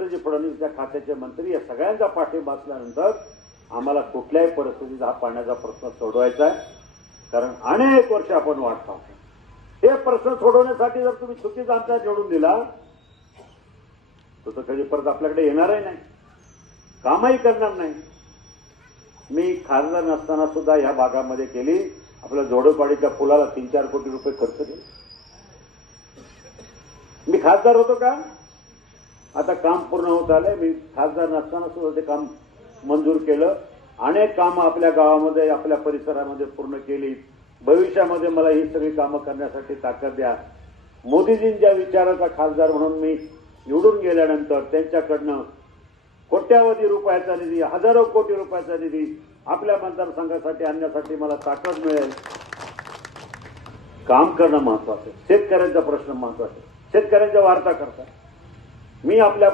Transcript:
फडणवीस या खात्याचे मंत्री या सगळ्यांचा पाठिंबा असल्यानंतर आम्हाला कुठल्याही परिस्थितीत हा पाण्याचा प्रश्न सोडवायचा आहे. कारण अनेक वर्ष आपण वाट पाहतो. हे प्रश्न सोडवण्यासाठी जर तुम्ही चुकीचा आमचा निवडून दिला तर कधी परत आपल्याकडे येणारही नाही, कामही करणार नाही. मी खासदार नसताना सुद्धा या भागामध्ये केली. आपल्या जोडोपाडीच्या पुलाला 3-4 कोटी रुपये खर्च केले. मी खासदार होतो का? आता काम पूर्ण होत आलंय. मी खासदार नसताना सुद्धा ते काम मंजूर केलं. अनेक कामं आपल्या गावामध्ये आपल्या परिसरामध्ये पूर्ण केली. भविष्यामध्ये मला ही सगळी कामं करण्यासाठी ताकद द्या. मोदीजींच्या विचाराचा खासदार म्हणून मी निवडून गेल्यानंतर त्यांच्याकडनं कोट्यावधी रुपयाचा निधी, हजारो कोटी रुपयाचा निधी आपल्या मतदारसंघासाठी आणण्यासाठी मला ताकद मिळेल. काम करणं महत्वाचं आहे. शेतकऱ्यांचा प्रश्न महत्वाचा आहे. शेतकऱ्यांच्या वार्ता करता मी आपल्या